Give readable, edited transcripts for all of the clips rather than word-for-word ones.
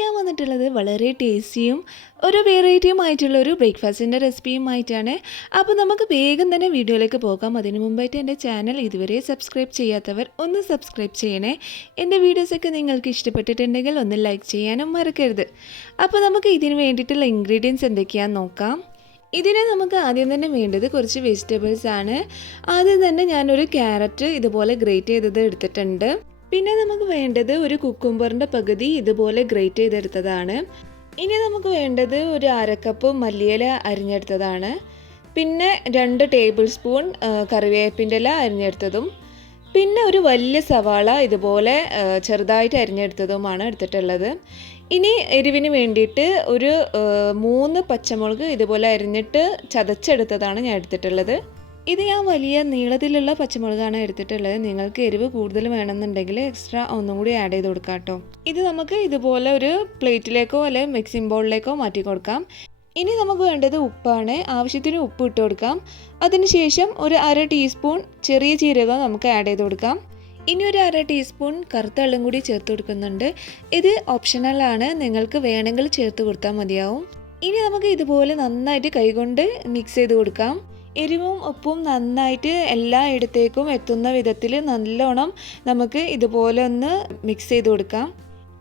ഞാൻ വന്നിട്ടുള്ളത് വളരെ ടേസ്റ്റിയും ഒരു വെറൈറ്റിയുമായിട്ടുള്ള ഒരു ബ്രേക്ക്ഫാസ്റ്റിൻ്റെ റെസിപ്പിയുമായിട്ടാണ്. അപ്പോൾ നമുക്ക് വേഗം തന്നെ വീഡിയോയിലേക്ക് പോകാം. അതിന് മുമ്പായിട്ട് എൻ്റെ ചാനൽ ഇതുവരെ സബ്സ്ക്രൈബ് ചെയ്യാത്തവർ ഒന്ന് സബ്സ്ക്രൈബ് ചെയ്യണേ. എൻ്റെ വീഡിയോസൊക്കെ നിങ്ങൾക്ക് ഇഷ്ടപ്പെട്ടിട്ടുണ്ടെങ്കിൽ ഒന്ന് ലൈക്ക് ചെയ്യാനും മറക്കരുത്. അപ്പോൾ നമുക്ക് ഇതിന് വേണ്ടിയിട്ടുള്ള ഇൻഗ്രീഡിയൻസ് എന്തൊക്കെയാണെന്ന് നോക്കാം. ഇതിന് നമുക്ക് ആദ്യം തന്നെ വേണ്ടത് കുറച്ച് വെജിറ്റബിൾസ് ആണ്. ആദ്യം തന്നെ ഞാനൊരു ക്യാരറ്റ് ഇതുപോലെ ഗ്രേറ്റ് ചെയ്തത് എടുത്തിട്ടുണ്ട്. പിന്നെ നമുക്ക് വേണ്ടത് ഒരു കുക്കുംബറിൻ്റെ പകുതി ഇതുപോലെ ഗ്രേറ്റ് ചെയ്തെടുത്തതാണ്. ഇനി നമുക്ക് വേണ്ടത് ഒരു അരക്കപ്പ് മല്ലിയില അരിഞ്ഞെടുത്തതാണ്. പിന്നെ 2 ടേബിൾ സ്പൂൺ കറിവേപ്പിൻ്റെ ഇല അരിഞ്ഞെടുത്തതും പിന്നെ ഒരു വലിയ സവാള ഇതുപോലെ ചെറുതായിട്ട് അരിഞ്ഞെടുത്തതുമാണ് എടുത്തിട്ടുള്ളത്. ഇനി എരിവിന് വേണ്ടിയിട്ട് ഒരു 3 പച്ചമുളക് ഇതുപോലെ അരിഞ്ഞിട്ട് ചതച്ചെടുത്തതാണ് ഞാൻ എടുത്തിട്ടുള്ളത്. ഇത് ഞാൻ വലിയ നീളത്തിലുള്ള പച്ചമുളകാണ് എടുത്തിട്ടുള്ളത്. നിങ്ങൾക്ക് എരിവ് കൂടുതൽ വേണമെന്നുണ്ടെങ്കിൽ എക്സ്ട്രാ ഒന്നും കൂടി ആഡ് ചെയ്ത് കൊടുക്കാം കേട്ടോ. ഇത് നമുക്ക് ഇതുപോലെ ഒരു പ്ലേറ്റിലേക്കോ അല്ലെങ്കിൽ മിക്സിംഗ് ബൗളിലേക്കോ മാറ്റി കൊടുക്കാം. ഇനി നമുക്ക് വേണ്ടത് ഉപ്പാണ്. ആവശ്യത്തിന് ഉപ്പ് ഇട്ട് കൊടുക്കാം. അതിനുശേഷം ഒരു 1/2 ടീസ്പൂൺ ചെറിയ ജീരകം നമുക്ക് ആഡ് ചെയ്ത് കൊടുക്കാം. ഇനി ഒരു 1/2 ടീസ്പൂൺ കറുത്ത എള്ളും കൂടി ചേർത്ത് കൊടുക്കുന്നുണ്ട്. ഇത് ഓപ്ഷണലാണ്, നിങ്ങൾക്ക് വേണമെങ്കിൽ ചേർത്ത് കൊടുത്താൽ മതിയാവും. ഇനി നമുക്ക് ഇതുപോലെ നന്നായിട്ട് കൈകൊണ്ട് മിക്സ് ചെയ്ത് കൊടുക്കാം. എരിവും ഉപ്പും നന്നായിട്ട് എല്ലായിടത്തേക്കും എത്തുന്ന വിധത്തിൽ നല്ലോണം നമുക്ക് ഇതുപോലെ ഒന്ന് മിക്സ് ചെയ്ത് കൊടുക്കാം.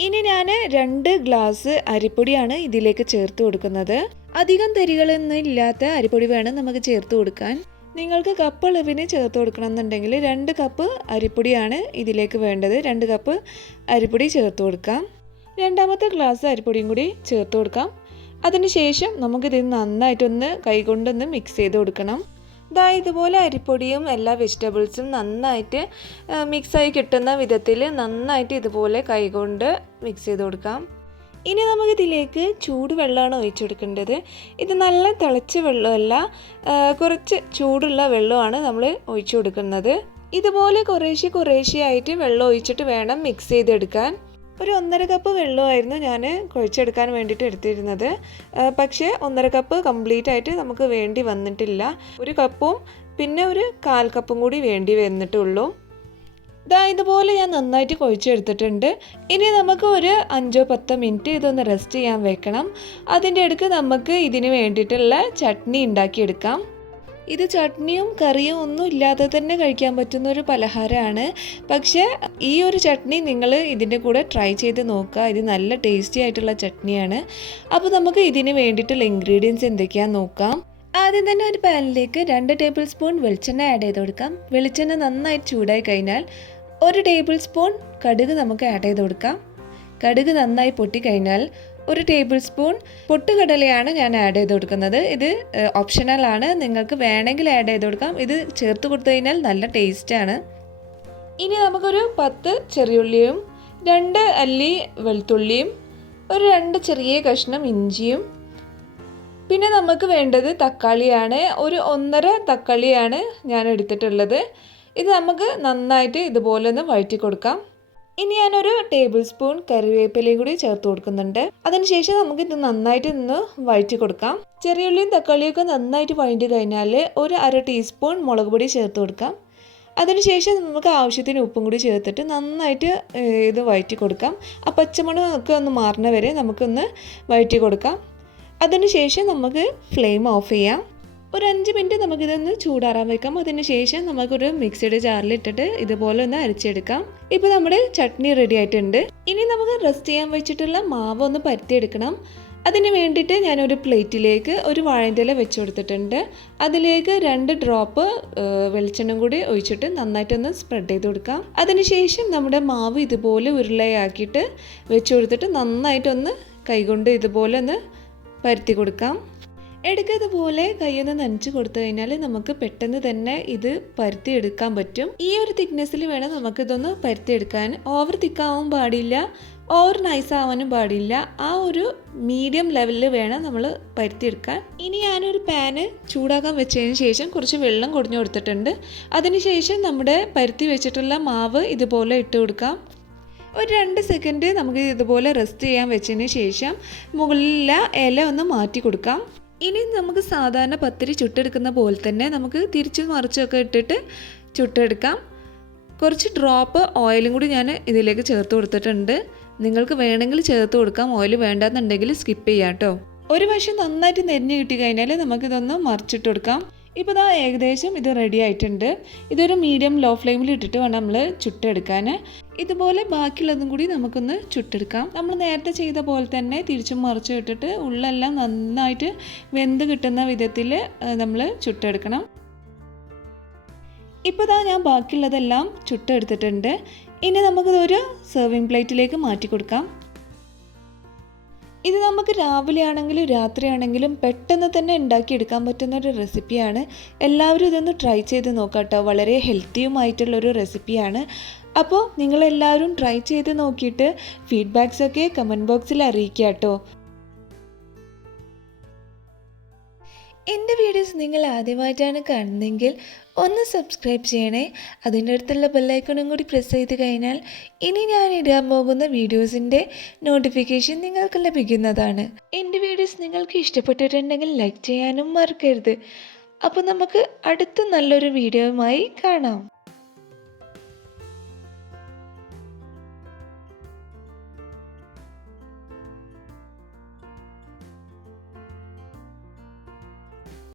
ഇനി ഞാൻ 2 ഗ്ലാസ് അരിപ്പൊടിയാണ് ഇതിലേക്ക് ചേർത്ത് കൊടുക്കുന്നത്. അധികം തരികളൊന്നും ഇല്ലാത്ത അരിപ്പൊടി വേണം നമുക്ക് ചേർത്ത് കൊടുക്കാൻ. നിങ്ങൾക്ക് കപ്പ് അളവിന് ചേർത്ത് കൊടുക്കണമെന്നുണ്ടെങ്കിൽ 2 കപ്പ് അരിപ്പൊടിയാണ് ഇതിലേക്ക് വേണ്ടത്. 2 കപ്പ് അരിപ്പൊടി ചേർത്ത് കൊടുക്കാം. രണ്ടാമത്തെ ഗ്ലാസ് അരിപ്പൊടിയും കൂടി ചേർത്ത് കൊടുക്കാം. അതിനുശേഷം നമുക്കിത് നന്നായിട്ടൊന്ന് കൈകൊണ്ടൊന്ന് മിക്സ് ചെയ്ത് കൊടുക്കണം. ഇതുപോലെ അരിപ്പൊടിയും എല്ലാ വെജിറ്റബിൾസും നന്നായിട്ട് മിക്സായി കിട്ടുന്ന വിധത്തിൽ നന്നായിട്ട് ഇതുപോലെ കൈകൊണ്ട് മിക്സ് ചെയ്ത് കൊടുക്കാം. ഇനി നമുക്കിതിലേക്ക് ചൂടുവെള്ളമാണ് ഒഴിച്ചു കൊടുക്കേണ്ടത്. ഇത് നല്ല തിളച്ച വെള്ളമല്ല, കുറച്ച് ചൂടുള്ള വെള്ളമാണ് നമ്മൾ ഒഴിച്ചു കൊടുക്കുന്നത്. ഇതുപോലെ കുറേശ്ശെയായിട്ട് വെള്ളം ഒഴിച്ചിട്ട് വേണം മിക്സ് ചെയ്തെടുക്കാൻ. ഒരു 1.5 കപ്പ് വെള്ളമായിരുന്നു ഞാൻ കുഴച്ചെടുക്കാൻ വേണ്ടിയിട്ട് എടുത്തിരുന്നത്. പക്ഷേ 1.5 കപ്പ് കംപ്ലീറ്റ് ആയിട്ട് നമുക്ക് വേണ്ടി വന്നിട്ടില്ല. 1 കപ്പും പിന്നെ ഒരു 1/4 കപ്പും കൂടി വേണ്ടി വന്നിട്ടുള്ളൂ. ഇതുപോലെ ഞാൻ നന്നായിട്ട് കുഴച്ചെടുത്തിട്ടുണ്ട്. ഇനി നമുക്ക് ഒരു 5-10 മിനിറ്റ് ഇതൊന്ന് റെസ്റ്റ് ചെയ്യാൻ വെക്കണം. അതിൻ്റെ ഇടയ്ക്ക് നമുക്ക് ഇതിന് വേണ്ടിയിട്ടുള്ള ചട്നി ഉണ്ടാക്കിയെടുക്കാം. ഇത് ചട്നിയും കറിയും ഒന്നും ഇല്ലാതെ തന്നെ കഴിക്കാൻ പറ്റുന്ന ഒരു പലഹാരമാണ്. പക്ഷേ ഈ ഒരു ചട്നി നിങ്ങൾ ഇതിൻ്റെ കൂടെ ട്രൈ ചെയ്ത് നോക്കുക. ഇത് നല്ല ടേസ്റ്റി ആയിട്ടുള്ള ചട്നിയാണ്. അപ്പോൾ നമുക്ക് ഇതിന് വേണ്ടിയിട്ടുള്ള ഇൻഗ്രീഡിയൻസ് എന്തൊക്കെയാണെന്ന് നോക്കാം. ആദ്യം തന്നെ ഒരു പാനിലേക്ക് 2 ടേബിൾ സ്പൂൺ വെളിച്ചെണ്ണ ആഡ് ചെയ്ത് കൊടുക്കാം. വെളിച്ചെണ്ണ നന്നായിട്ട് ചൂടായി കഴിഞ്ഞാൽ 1 ടേബിൾ സ്പൂൺ കടുക് നമുക്ക് ആഡ് ചെയ്ത് കൊടുക്കാം. കടുക് നന്നായി പൊട്ടിക്കഴിഞ്ഞാൽ 1 ടേബിൾ സ്പൂൺ പൊട്ടുകടലയാണ് ഞാൻ ആഡ് ചെയ്ത് കൊടുക്കുന്നത്. ഇത് ഓപ്ഷണലാണ്, നിങ്ങൾക്ക് വേണമെങ്കിൽ ആഡ് ചെയ്ത് കൊടുക്കാം. ഇത് ചേർത്ത് കൊടുത്തു കഴിഞ്ഞാൽ നല്ല ടേസ്റ്റാണ്. ഇനി നമുക്കൊരു 10 ചെറിയുള്ളിയും 2 അല്ലി വെളുത്തുള്ളിയും ഒരു 2 ചെറിയ കഷ്ണം ഇഞ്ചിയും പിന്നെ നമുക്ക് വേണ്ടത് തക്കാളിയാണ്. ഒരു 1.5 തക്കാളിയാണ് ഞാൻ എടുത്തിട്ടുള്ളത്. ഇത് നമുക്ക് നന്നായിട്ട് ഇതുപോലെ ഒന്ന് വഴറ്റി കൊടുക്കാം. ഇനി ഞാനൊരു ടേബിൾ സ്പൂൺ കറിവേപ്പിലയും കൂടി ചേർത്ത് കൊടുക്കുന്നുണ്ട്. അതിനുശേഷം നമുക്കിത് നന്നായിട്ട് വഴറ്റി കൊടുക്കാം. ചെറിയുള്ളിയും തക്കാളിയൊക്കെ നന്നായിട്ട് വഴറ്റി കഴിഞ്ഞാൽ ഒരു 1/2 ടീസ്പൂൺ മുളക് പൊടി ചേർത്ത് കൊടുക്കാം. അതിനുശേഷം നമുക്ക് ആവശ്യത്തിന് ഉപ്പും കൂടി ചേർത്തിട്ട് നന്നായിട്ട് ഇത് വഴറ്റി കൊടുക്കാം. ആ പച്ചമണമൊക്കെ ഒന്ന് മാറുന്ന വരെ നമുക്കൊന്ന് വഴറ്റി കൊടുക്കാം. അതിനുശേഷം നമുക്ക് ഫ്ലെയിം ഓഫ് ചെയ്യാം. ഒരു 5 മിനിറ്റ് നമുക്കിതൊന്ന് ചൂടാറാൻ വെക്കാം. അതിന് ശേഷം നമുക്കൊരു മിക്സിയുടെ ജാറിലിട്ടിട്ട് ഇതുപോലെ ഒന്ന് അരച്ചെടുക്കാം. ഇപ്പോൾ നമ്മുടെ ചട്നി റെഡി ആയിട്ടുണ്ട്. ഇനി നമുക്ക് റെസ്റ്റ് ചെയ്യാൻ വെച്ചിട്ടുള്ള മാവ് ഒന്ന് പരത്തിയെടുക്കണം. അതിന് വേണ്ടിയിട്ട് ഞാനൊരു പ്ലേറ്റിലേക്ക് ഒരു വാഴൻ്റെ ഇല വെച്ച് കൊടുത്തിട്ടുണ്ട്. അതിലേക്ക് 2 ഡ്രോപ്പ് വെളിച്ചെണ്ണ കൂടി ഒഴിച്ചിട്ട് നന്നായിട്ടൊന്ന് സ്പ്രെഡ് ചെയ്ത് കൊടുക്കാം. അതിനുശേഷം നമ്മുടെ മാവ് ഇതുപോലെ ഉരുളയാക്കിയിട്ട് വെച്ച് കൊടുത്തിട്ട് നന്നായിട്ടൊന്ന് കൈകൊണ്ട് ഇതുപോലെ ഒന്ന് പരത്തി കൊടുക്കാം. ഇതുപോലെ കൈയൊന്ന് നനച്ച് കൊടുത്തു കഴിഞ്ഞാൽ നമുക്ക് പെട്ടെന്ന് തന്നെ ഇത് പരത്തിയെടുക്കാൻ പറ്റും. ഈ ഒരു തിക്നെസ്സിൽ വേണം നമുക്കിതൊന്ന് പരത്തിയെടുക്കാൻ. ഓവർ തിക്കാവാൻ പാടില്ല, ഓവർ നൈസ് ആവാനും പാടില്ല. ആ ഒരു മീഡിയം ലെവലിൽ വേണം നമ്മൾ പരത്തിയെടുക്കാൻ. ഇനി ഞാനൊരു പാന് ചൂടാക്കാൻ വെച്ചതിന് ശേഷം കുറച്ച് വെള്ളം കൊടിഞ്ഞു കൊടുത്തിട്ടുണ്ട്. അതിനുശേഷം നമ്മുടെ പരത്തി വെച്ചിട്ടുള്ള മാവ് ഇതുപോലെ ഇട്ട് കൊടുക്കാം. ഒരു 2 സെക്കൻഡ് നമുക്ക് ഇതുപോലെ റെസ്റ്റ് ചെയ്യാൻ വെച്ചതിന് ശേഷം മുകളിലെ ഇല ഒന്ന് മാറ്റി കൊടുക്കാം. ഇനി നമുക്ക് സാധാരണ പത്തിരി ചുട്ടെടുക്കുന്ന പോലെ തന്നെ നമുക്ക് തിരിച്ചും മറിച്ചൊക്കെ ഇട്ടിട്ട് ചുട്ടെടുക്കാം. കുറച്ച് ഡ്രോപ്പ് ഓയിലും കൂടി ഞാൻ ഇതിലേക്ക് ചേർത്ത് കൊടുത്തിട്ടുണ്ട്. നിങ്ങൾക്ക് വേണമെങ്കിൽ ചേർത്ത് കൊടുക്കാം, ഓയിൽ വേണ്ടാന്നുണ്ടെങ്കിൽ സ്കിപ്പ് ചെയ്യാം കേട്ടോ. ഒരു വശം നന്നായിട്ട് നെരിഞ്ഞ് കിട്ടി കഴിഞ്ഞാൽ നമുക്കിതൊന്ന് മറിച്ചിട്ട് കൊടുക്കാം. ഇപ്പോൾ ഇതാ ഏകദേശം ഇത് റെഡി ആയിട്ടുണ്ട്. ഇതൊരു മീഡിയം ലോ ഫ്ലെയിമിൽ ഇട്ടിട്ട് വേണം നമ്മൾ ചുട്ടെടുക്കാൻ. ഇതുപോലെ ബാക്കിയുള്ളതും കൂടി നമുക്കൊന്ന് ചുട്ടെടുക്കാം. നമ്മൾ നേരത്തെ ചെയ്ത പോലെ തന്നെ തിരിച്ചും മറിച്ചും ഇട്ടിട്ട് ഉള്ളെല്ലാം നന്നായിട്ട് വെന്ത് കിട്ടുന്ന വിധത്തിൽ നമ്മൾ ചുട്ടെടുക്കണം. ഇപ്പോൾ ഇതാ ഞാൻ ബാക്കിയുള്ളതെല്ലാം ചുട്ടെടുത്തിട്ടുണ്ട്. ഇനി നമുക്കിതൊരു സെർവിങ് പ്ലേറ്റിലേക്ക് മാറ്റി കൊടുക്കാം. ഇത് നമുക്ക് രാവിലെ ആണെങ്കിലും രാത്രിയാണെങ്കിലും പെട്ടെന്ന് തന്നെ ഉണ്ടാക്കിയെടുക്കാൻ പറ്റുന്ന ഒരു റെസിപ്പിയാണ്. എല്ലാവരും ഇതൊന്ന് ട്രൈ ചെയ്ത് നോക്കാം കേട്ടോ. വളരെ ഹെൽത്തിയുമായിട്ടുള്ളൊരു റെസിപ്പിയാണ്. അപ്പോൾ നിങ്ങളെല്ലാവരും ട്രൈ ചെയ്ത് നോക്കിയിട്ട് ഫീഡ്ബാക്സൊക്കെ കമൻറ്റ് ബോക്സിൽ അറിയിക്കുക കേട്ടോ. എൻ്റെ വീഡിയോസ് നിങ്ങൾ ആദ്യമായിട്ടാണ് കാണുന്നതെങ്കിൽ ഒന്ന് സബ്സ്ക്രൈബ് ചെയ്യണേ. അതിൻ്റെ അടുത്തുള്ള ബെല്ലൈക്കണും കൂടി പ്രസ് ചെയ്ത് കഴിഞ്ഞാൽ ഇനി ഞാൻ ഇടാൻ പോകുന്ന വീഡിയോസിൻ്റെ നോട്ടിഫിക്കേഷൻ നിങ്ങൾക്ക് ലഭിക്കുന്നതാണ്. എൻ്റെ വീഡിയോസ് നിങ്ങൾക്ക് ഇഷ്ടപ്പെട്ടിട്ടുണ്ടെങ്കിൽ ലൈക്ക് ചെയ്യാനും മറക്കരുത്. അപ്പോൾ നമുക്ക് അടുത്ത നല്ലൊരു വീഡിയോയുമായി കാണാം.